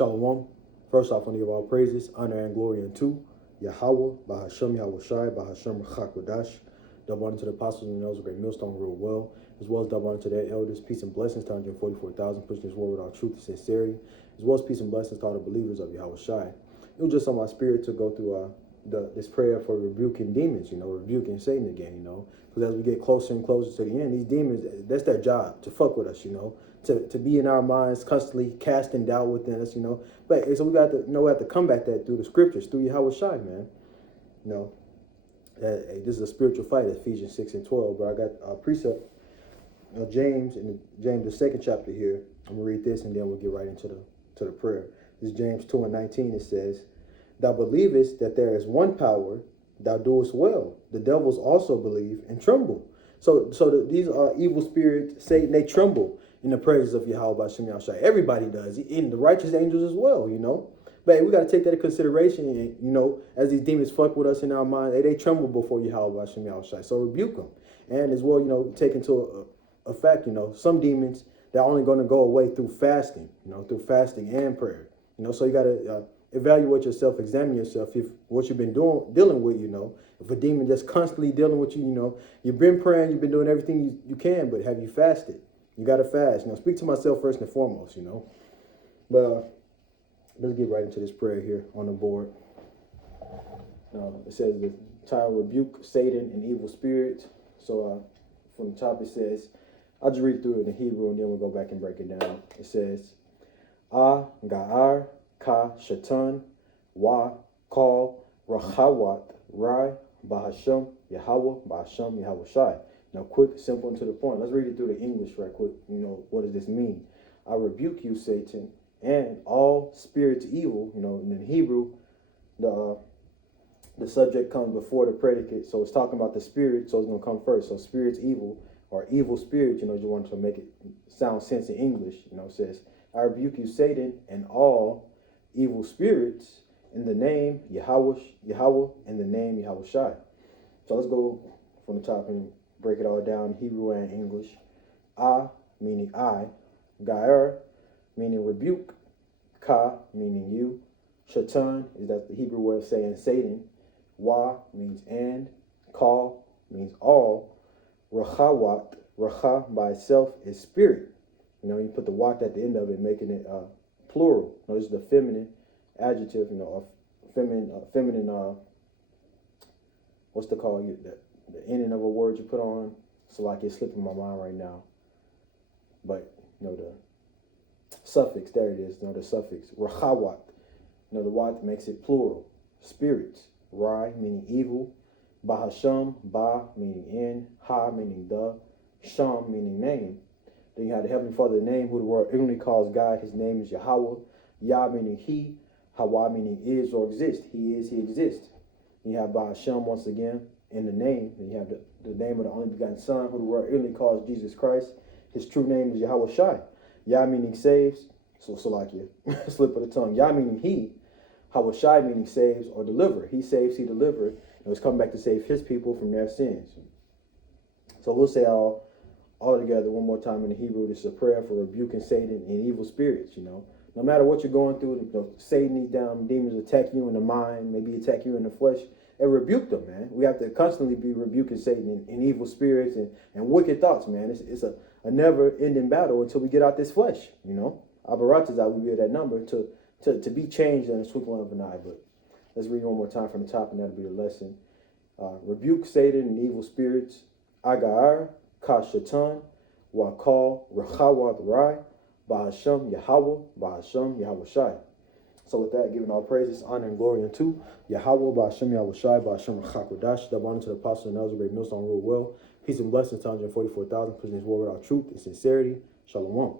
Shalom. First off, I want to give all praises, honor, and glory unto Yahweh, Bahashem Yahweh Shai, Bahashem Rachakodash. Double honor to the apostles and those of great millstone rule well, as well as double honor to their elders. Peace and blessings to 144,000, pushing this word with all truth and sincerity, as well as peace and blessings to all the believers of Yahweh Shai. It was just on my spirit to go through this prayer for rebuking demons, rebuking Satan again, because as we get closer and closer to the end, these demons, that's their job, to fuck with us, to be in our minds, constantly casting doubt within us, But so we got to we have to combat that through the scriptures, through Yahweh Shai, man. Hey, this is a spiritual fight, Ephesians 6:12. But I got a precept, James, in James the second chapter here. I'm gonna read this and then we'll get right into the prayer. This is James 2:19. It says, "Thou believest that there is one power, thou doest well. The devils also believe and tremble." So these are evil spirits, Satan, they tremble in the presence of Yahweh Bashem Yahushai. Everybody does, in the righteous angels as well, But we got to take that into consideration, and, as these demons fuck with us in our mind, they tremble before Yahweh Bashem Yahushai. So rebuke them. And as well, take into a fact, some demons, they're only going to go away through fasting, through fasting and prayer. So you got to evaluate yourself, examine yourself, if what you've been dealing with, if a demon just constantly dealing with you, you've been praying, you've been doing everything you can, but have you fasted? You got to fast. Speak to myself first and foremost, But let's get right into this prayer here on the board. It says the title, Rebuke Satan and Evil Spirits. So from the top it says, I'll just read through it in Hebrew and then we'll go back and break it down. It says, Ga'ar Ka Shatan Wa Kal Rahawat Rai Bahashem Yahweh Bahashem Yahweh Shai. Now, quick, simple, and to the point. Let's read it through the English right quick. What does this mean? I rebuke you, Satan, and all spirits evil. In Hebrew, the subject comes before the predicate. So it's talking about the spirit, so it's going to come first. So spirits evil, or evil spirits, you want to make it sound sense in English. It says, I rebuke you, Satan, and all evil spirits in the name Yahweh, in the name Yahweh Shai. So let's go from the top and break it all down, Hebrew and English. Meaning I. Gaer, meaning rebuke. Ka, meaning you. Shatan, is that the Hebrew way of saying Satan. Wa, means and. Kal, means all. Rachawat, racha by itself is spirit. You put the wat at the end of it, making it plural. This is the feminine adjective, feminine, what's the call? The ending of a word you put on, so like it's slipping my mind right now. But, the suffix, there it is, the suffix, rachawat. The wat makes it plural. Spirits, rai, meaning evil, bahasham, ba, meaning in, ha, meaning the, sham, meaning name. Then you have the Heavenly Father, the name, who the world ignorantly calls God. His name is Yahweh. Yah, meaning he, hawa, meaning is or exist. He is, he exists. You have bahasham once again, in the name, and you have the name of the only begotten Son, who the world ignorantly calls Jesus Christ. His true name is Yahweh Shai. Yah meaning saves, so like you slip of the tongue. Yah meaning he, Yahweh Shai meaning saves or deliver. He saves, he delivered, and was coming back to save his people from their sins. So we'll say all together one more time in the Hebrew. This is a prayer for rebuking Satan and evil spirits. No matter what you're going through, Satan, these damn demons attack you in the mind, maybe attack you in the flesh. And rebuke them, man. We have to constantly be rebuking Satan and evil spirits and wicked thoughts, man. It's a never-ending battle until we get out this flesh, Abaratazah, we be at that number to be changed in a twinkling of an eye. But let's read one more time from the top, and that'll be the lesson. Rebuke Satan and evil spirits. Agar, Ka Shatan, Wa Kal, Rachawat Rai, Bahashem Yahweh, Bahashem Yahweh Shai. So with that, giving all praises, honor, and glory unto Yahweh, Ba'ashem Yahweh Shai, Ba'ashem Rachakodash, double honor to the apostles and elders of great millstone rule well. Peace and blessings to 144,000, presenting his word without truth and sincerity. Shalom.